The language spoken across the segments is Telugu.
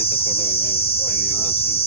అయితే ఫోటో ఇది పైన ఇది కూడా వస్తుంది.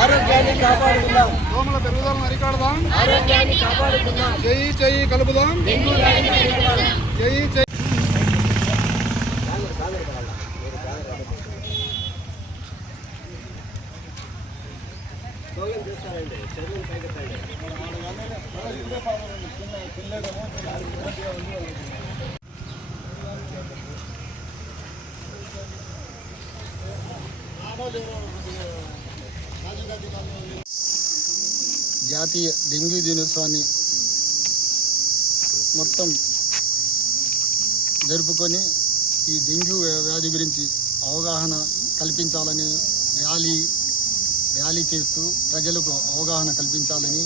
ఆరోగ్యాన్ని కాపాడుకుందాం, దోమల పెరుగుదలను అరికడదాం, ఆరోగ్యాన్ని కాపాడుకుందాం, చెయ్యి చెయ్యి కలుపుదాం, చెయ్యి చెయ్యి. జాతీయ డెంగ్యూ దినోత్సవాన్ని మొత్తం జరుపుకొని ఈ డెంగ్యూ వ్యాధి గురించి అవగాహన కల్పించాలని ర్యాలీ చేస్తూ ప్రజలకు అవగాహన కల్పించాలని,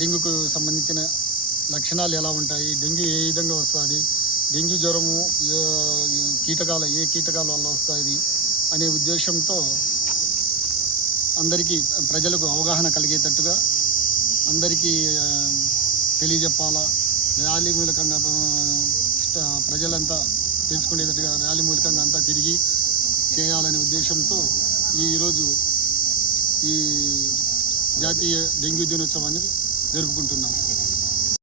డెంగ్యూకు సంబంధించిన లక్షణాలు ఎలా ఉంటాయి, డెంగ్యూ ఏ విధంగా వస్తుంది, డెంగ్యూ జ్వరము ఏ కీటకాల వల్ల వస్తుంది అనే ఉద్దేశంతో అందరికీ ప్రజలకు అవగాహన కలిగేటట్టుగా అందరికీ తెలియజెప్పాలా, ర్యాలీ మూలకంగా ప్రజలంతా తెలుసుకునేటట్టుగా ర్యాలీ మూలకంగా అంతా తిరిగి చేయాలనే ఉద్దేశంతో ఈరోజు ఈ జాతీయ డెంగ్యూ దినోత్సవాన్ని జరుపుకుంటున్నాం.